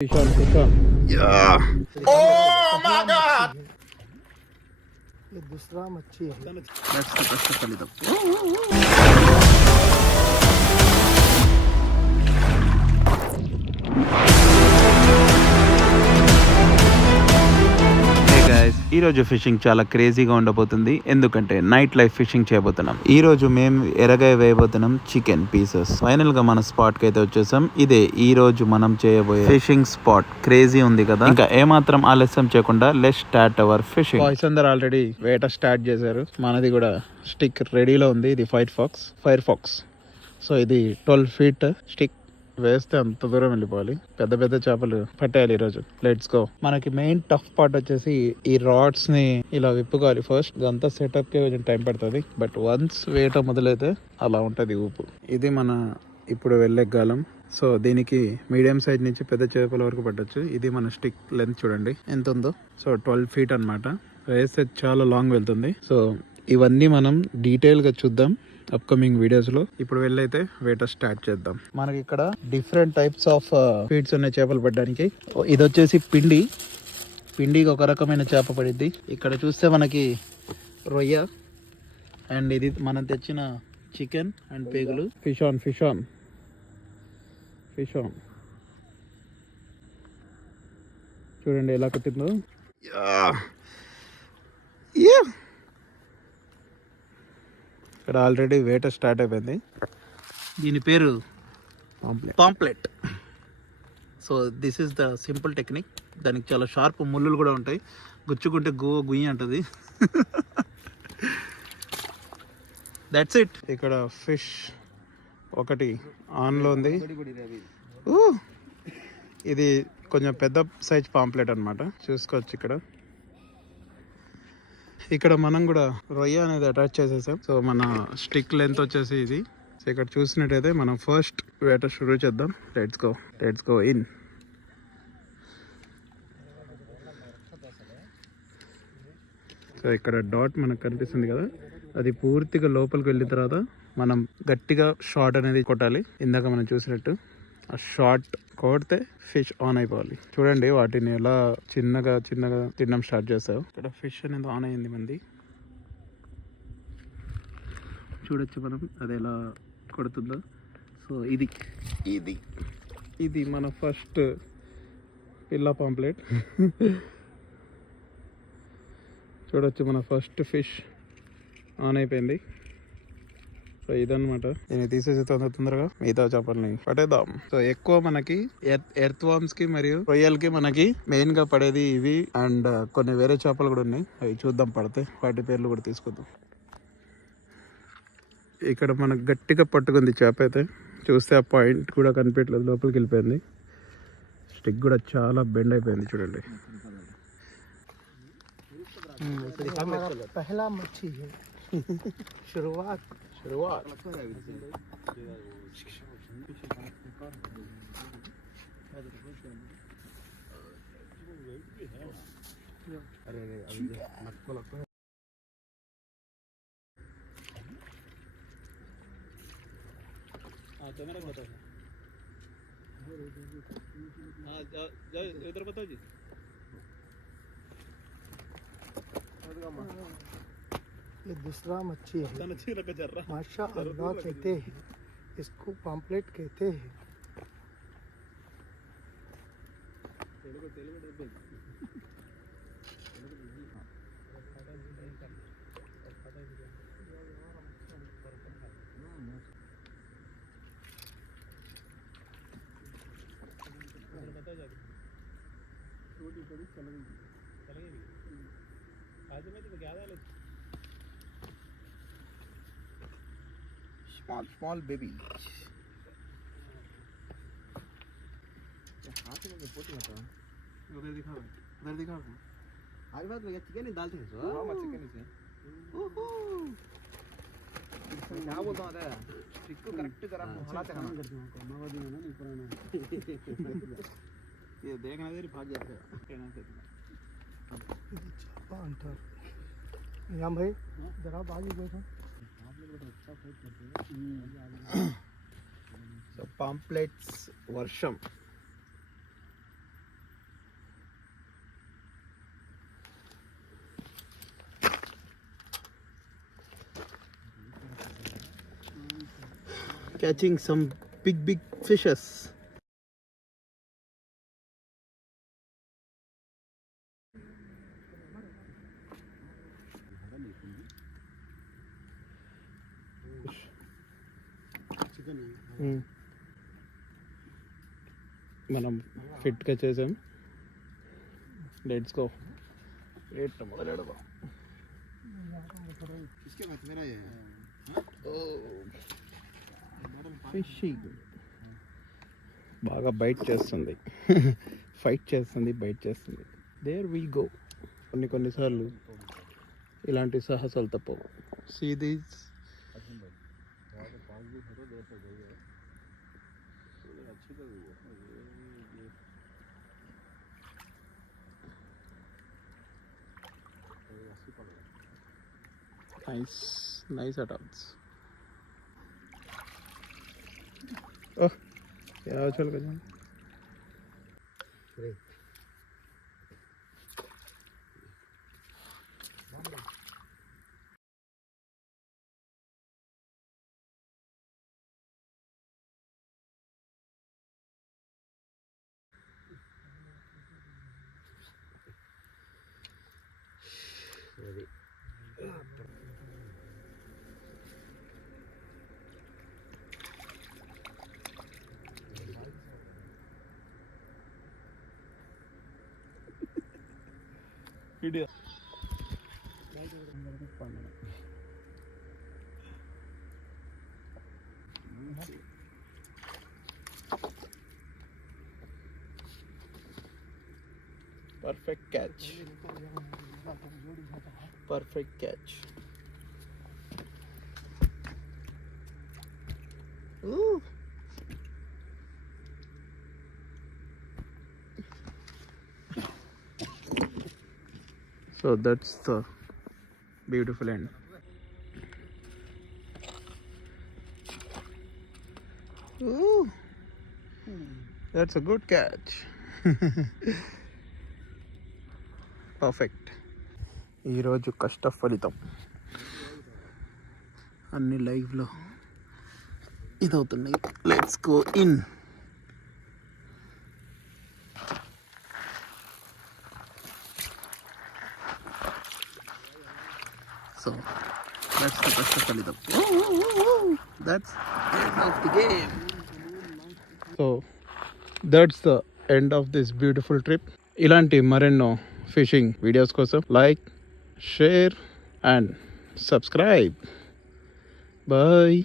Oh my God! ये दूसरा मच्छी है. That's the best फलितम. ఈ రోజు ఫిషింగ్ చాలా క్రేజీగా ఉండబోతుంది. ఎందుకంటే నైట్ లైఫ్ ఫిషింగ్ చేయబోతున్నాం. ఈ రోజు మేము ఎరగాయ వేయబోతున్నాం చికెన్ పీసెస్. ఫైనల్ గా మన స్పాట్ కి అయితే వచ్చేసాం. ఇదే ఈ రోజు మనం చేయబోయే ఫిషింగ్ స్పాట్. క్రేజీ ఉంది కదా. ఇంకా ఏమాత్రం ఆలస్యం చేయకుండా let's start our fishing. Boys అందరు ఆల్రెడీ వేట స్టార్ట్ చేశారు. మనది కూడా స్టిక్ రెడీలో ఉంది. ఇది ఫైర్ ఫాక్స్. సో ఇది 12 feet స్టిక్ వేస్తే అంత దూరం వెళ్ళిపోవాలి. పెద్ద పెద్ద చేపలు పట్టేయాలి ఈరోజు. Let's go. మనకి మెయిన్ టఫ్ పార్ట్ వచ్చేసి ఈ రాడ్స్ ని ఇలా విప్పుకోవాలి ఫస్ట్. ఇదంతా సెటప్ కి కొంచెం టైం పడుతుంది. బట్ వన్స్ వేట మొదలైతే అలా ఉంటది ఊపు. ఇది మన ఇప్పుడు వెళ్ళే గాలం. సో దీనికి మీడియం సైజ్ నుంచి పెద్ద చేపల వరకు పట్టొచ్చు. ఇది మన స్టిక్ లెంత్ చూడండి ఎంత ఉందో. సో 12 feet అన్నమాట. వేస్తే చాలా లాంగ్ వెళ్తుంది. సో ఇవన్నీ మనం డీటెయిల్ గా చూద్దాం అప్కమింగ్ వీడియోస్ లో. ఇప్పుడు వెళ్ళైతే వేట స్టార్ట్ చేద్దాం. మనకి ఇక్కడ డిఫరెంట్ టైప్స్ ఆఫ్ ఫీడ్స్ ఉన్నాయి చేపలు పట్టడానికి. ఇది వచ్చేసి పిండికి ఒక రకమైన చేప పడిద్ది. ఇక్కడ చూస్తే మనకి రొయ్య అండ్ ఇది మనం తెచ్చిన చికెన్ అండ్ పేగులు. ఫిష్ ఆన్ చూడండి ఎలా కట్టిందో. ఇక్కడ ఆల్రెడీ వేట స్టార్ట్ అయిపోయింది. దీని పేరు pamphlet. So this is the simple technique. దానికి చాలా షార్ప్ ముళ్ళులు కూడా ఉంటాయి. గుచ్చుకుంటే గుయ్యి అంటది. That's it. ఇక్కడ ఫిష్ ఒకటి ఆన్లో ఉంది. ఇది కొంచెం పెద్ద సైజ్ పాంప్లెట్ అన్నమాట. చూసుకోవచ్చు ఇక్కడ మనం కూడా రొయ్య అనేది అటాచ్ చేసేసాం. సో మన స్టిక్ లెంత్ వచ్చేసి ఇది. సో ఇక్కడ చూసినట్టయితే మనం ఫస్ట్ వేట షురూ చేద్దాం. Let's go in. సో ఇక్కడ డాట్ మనకు కనిపిస్తుంది కదా, అది పూర్తిగా లోపలికి వెళ్ళిన తర్వాత మనం గట్టిగా షాట్ అనేది కొట్టాలి. ఇందాక మనం చూసినట్టు ఆ షాట్ కొడితే ఫిష్ ఆన్ అయిపోవాలి. చూడండి వాటిని ఎలా చిన్నగా తినడం స్టార్ట్ చేస్తావు. ఇక్కడ ఫిష్ అనేది ఆన్ అయింది మంది. చూడొచ్చు మనం అది ఎలా కొడుతుందో. సో ఇది మన ఫస్ట్ పిల్ల పాంప్లెట్. చూడొచ్చు మన ఫస్ట్ ఫిష్ ఆన్ అయిపోయింది. సో ఇదన్నమాట. దీన్ని తీసేసి తొందరగా మిగతా చేపల్ని పట్టేద్దాం. సో ఎక్కువ మనకి ఎర్త్ వార్మ్స్ కి మరియు రొయ్యలకి మనకి మెయిన్ గా పడేది ఇవి. అండ్ కొన్ని వేరే చేపలు కూడా ఉన్నాయి. అవి చూద్దాం పడితే. వాటి పేర్లు కూడా తీసుకుందాం. ఇక్కడ మనకు గట్టిగా పట్టుకుంది చేప అయితే. చూస్తే ఆ పాయింట్ కూడా కనిపించలేదు, లోపలికి వెళ్ళిపోయింది. స్టిక్ కూడా చాలా బెండ్ అయిపోయింది చూడండి. पहला मच्छी है. शुरुआत इधर बताओ जी. ये दूसरा मच्छी है. माशाअल्लाह कहते हैं इसको पाम्पलेट कहते हैं. Small baby. उधर दिखाओ. आज बात में चिकन ही डालते हैं. हाँ मैं चिकन ही से. क्या बोलता हूँ अरे स्टिक को करेक्ट करा होना चाहिए. नवादी में ना नहीं पुराना. ये देखना इधर भाग जाते हैं. चापा अंतर. यहाँ भाई जरा बाजू बैठो. సో పాంప్లెట్స్ వర్షం. catching some big fishes. మనం ఫిట్గా చేసాం. Let's go. మొదలెడదాం. ఫిషింగ్ బాగా బైట్ చేస్తుంది. ఫైట్ చేస్తుంది, బైట్ చేస్తుంది. There we go. కొన్నిసార్లు ఇలాంటి సాహసాలు తప్పవు. See these. Nice attempts. Oh, yeah, चल गया. Video. Perfect catch. Perfect catch. Ooh. So that's the beautiful end. Ooh. That's a good catch. Perfect. ఈరోజు కష్ట ఫలితం. అన్ని లైవ్లో ఇదవుతున్నాయి. Let's go in. So that's the కష్ట ఫలితం. That's end of the game. So that's the end of this beautiful trip. ఇలాంటి మరెన్నో ఫిషింగ్ వీడియోస్ కోసం like, share and subscribe. Bye.